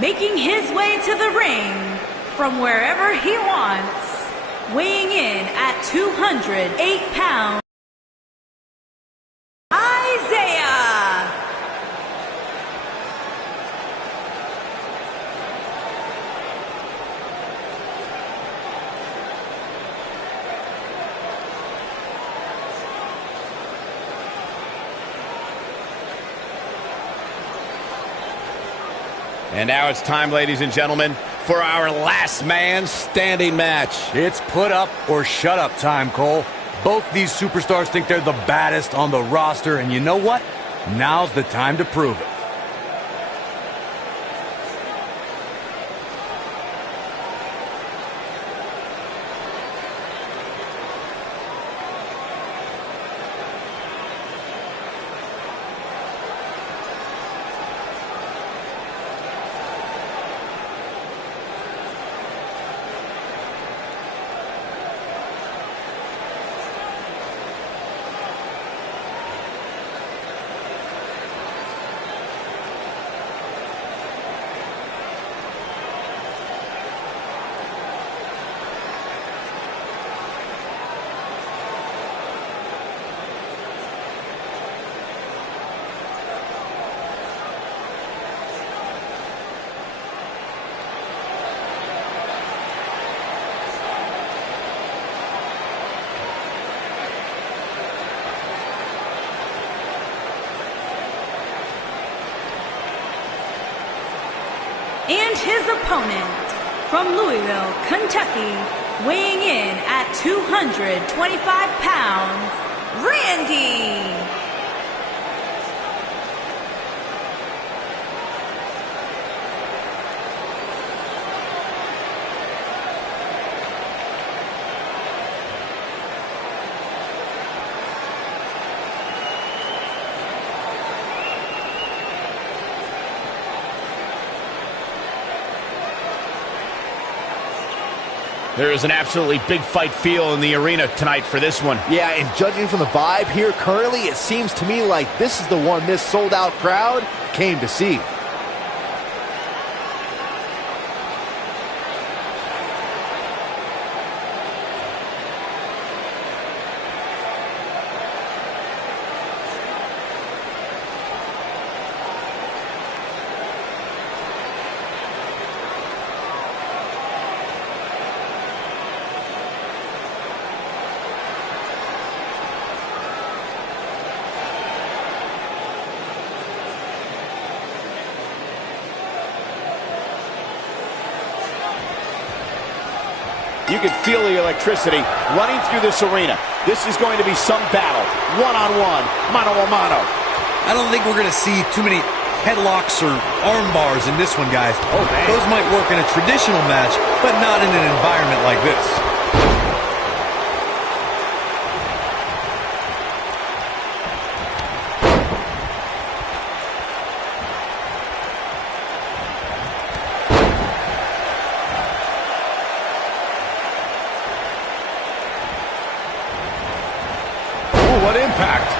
Making his way to the ring from wherever he wants, weighing in at 208 pounds, Isaiah. And now it's time, ladies and gentlemen, for our last man standing match. It's put up or shut up time, Cole. Both these superstars think they're the baddest on the roster, and you know what? Now's the time to prove it. And his opponent from Louisville, Kentucky, weighing in at 225 pounds, Randy. There is an absolutely big fight feel in the arena tonight for this one. Yeah, and judging from the vibe here currently, it seems to me like this is the one this sold-out crowd came to see. You can feel the electricity running through this arena. This is going to be some battle, one-on-one, mano-a-mano. I don't think we're going to see too many headlocks or arm bars in this one, guys. Oh, man. Those might work in a traditional match, but not in an environment like this. What impact!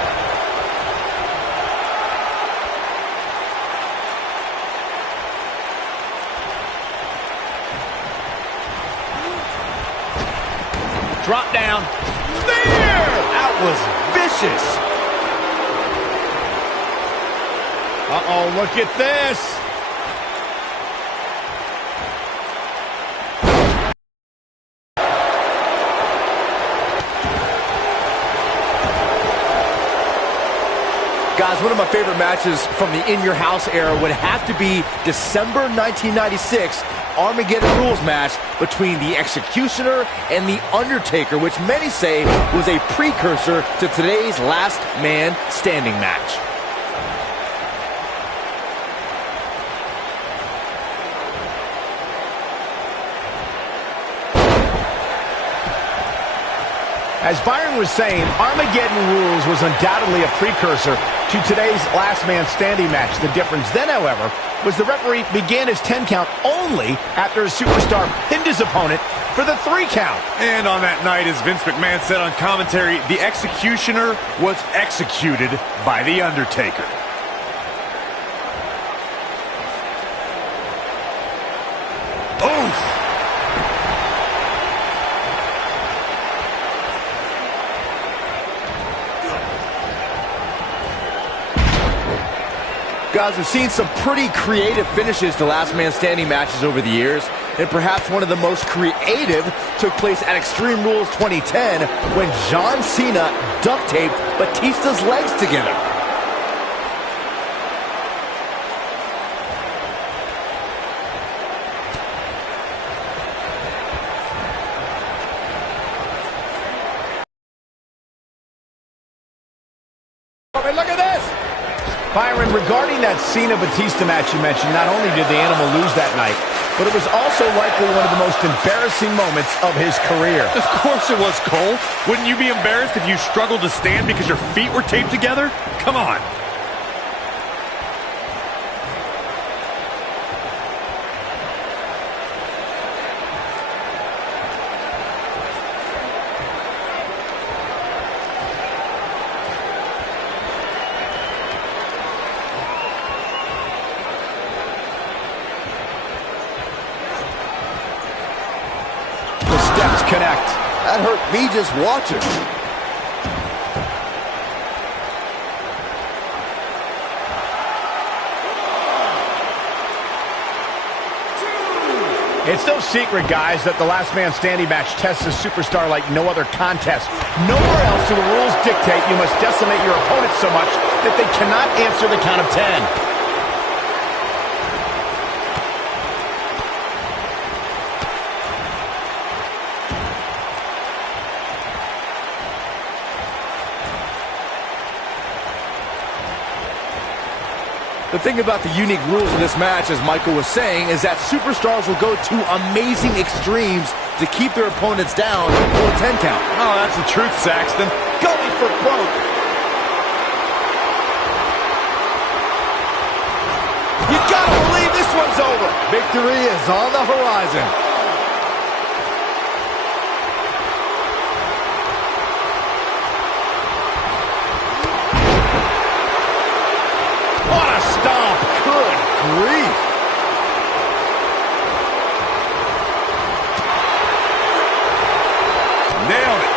Drop down. There! That was vicious. Uh-oh, look at this. Guys, one of my favorite matches from the In Your House era would have to be December 1996 Armageddon Rules match between the Executioner and the Undertaker, which many say was a precursor to today's Last Man Standing match. As Byron was saying, Armageddon Rules was undoubtedly a precursor to today's Last Man Standing match. The difference then, however, was the referee began his 10 count only after a superstar pinned his opponent for the 3 count. And on that night, as Vince McMahon said on commentary, the Executioner was executed by the Undertaker. Guys, we've seen some pretty creative finishes to last man standing matches over the years, and perhaps one of the most creative took place at Extreme Rules 2010 when John Cena duct taped Batista's legs together. Look at this! Byron, regarding that Cena-Batista match you mentioned, not only did the Animal lose that night, but it was also likely one of the most embarrassing moments of his career. Of course it was, Cole. Wouldn't you be embarrassed if you struggled to stand because your feet were taped together? Come on. Steps connect. That hurt me just watching. It's no secret, guys, that the last man standing match tests a superstar like no other contest. Nowhere else do the rules dictate you must decimate your opponent so much that they cannot answer the count of 10. The thing about the unique rules of this match, as Michael was saying, is that superstars will go to amazing extremes to keep their opponents down for a 10 count. Oh, that's the truth, Saxton. Going for broke. You gotta believe this one's over. Victory is on the horizon. What a stomp! Good grief. Nailed it.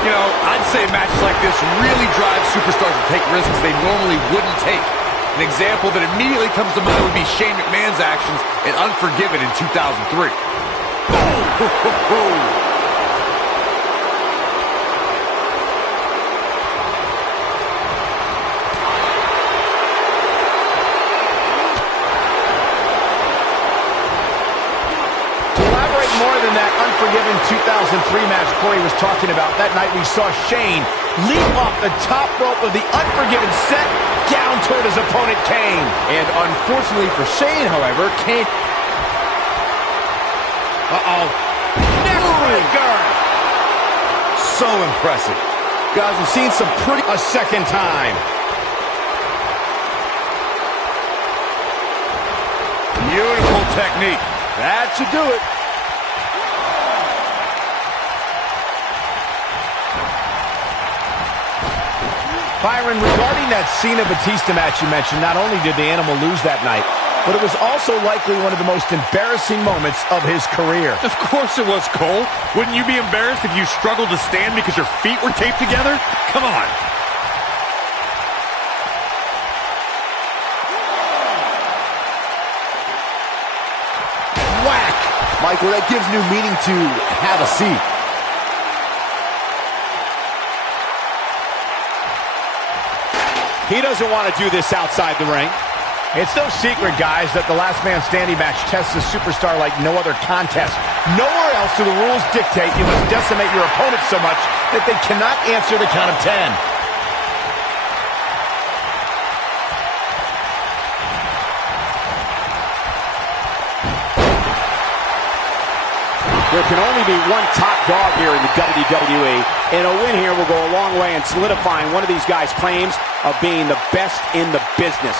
You know, I'd say matches like this really drive superstars to take risks they normally wouldn't take. An example that immediately comes to mind would be Shane McMahon's actions in Unforgiven in 2003. To elaborate more than that Unforgiven 2003 match Corey was talking about, that night we saw Shane leap off the top rope of the Unforgiven set down toward his opponent Kane. And unfortunately for Shane, however, Kane... Uh-oh. Neckbreaker! So impressive. Guys, we've seen some pretty... A second time. Beautiful technique. That should do it. Byron, regarding that Cena-Batista match you mentioned, not only did the Animal lose that night, but it was also likely one of the most embarrassing moments of his career. Of course it was, Cole. Wouldn't you be embarrassed if you struggled to stand because your feet were taped together? Come on. Whack! Michael, that gives new meaning to have a seat. He doesn't want to do this outside the ring. It's no secret, guys, that the last man standing match tests a superstar like no other contest. Nowhere else do the rules dictate you must decimate your opponent so much that they cannot answer the count of 10. There can only be one top dog here in the WWE, and a win here will go a long way in solidifying one of these guys' claims of being the best in the business.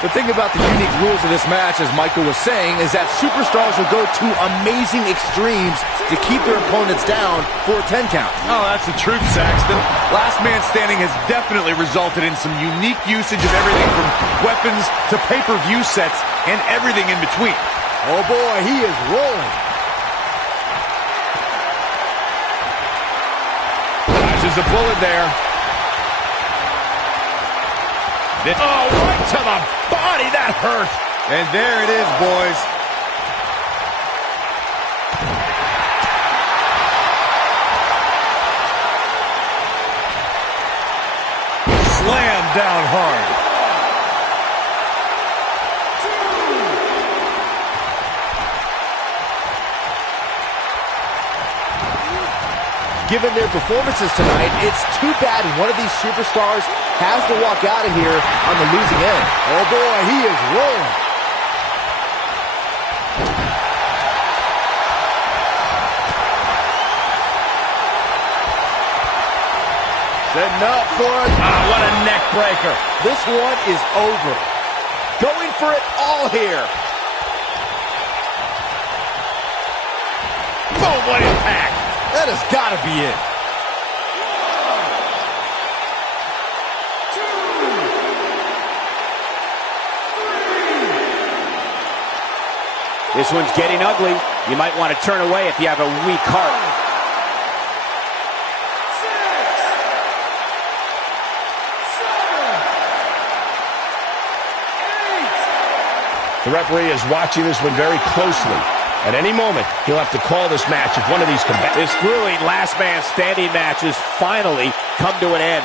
The thing about the unique rules of this match, as Michael was saying, is that superstars will go to amazing extremes to keep their opponents down for a 10 count. Oh, that's the truth, Saxton. Last Man Standing has definitely resulted in some unique usage of everything from weapons to pay-per-view sets and everything in between. Oh boy, he is rolling. a bullet there. Oh, right to the body. That hurt. And there it is, boys. Slam down hard. Given their performances tonight, it's too bad one of these superstars has to walk out of here on the losing end. Oh boy, he is rolling. Setting up for it. What a neck breaker. This one is over. Going for it all here. Boom, what impact. That has got to be it. This one's getting ugly. You might want to turn away if you have a weak heart. The referee is watching this one very closely. At any moment, he'll have to call this match if one of these combatants. This grueling last man standing match has finally come to an end.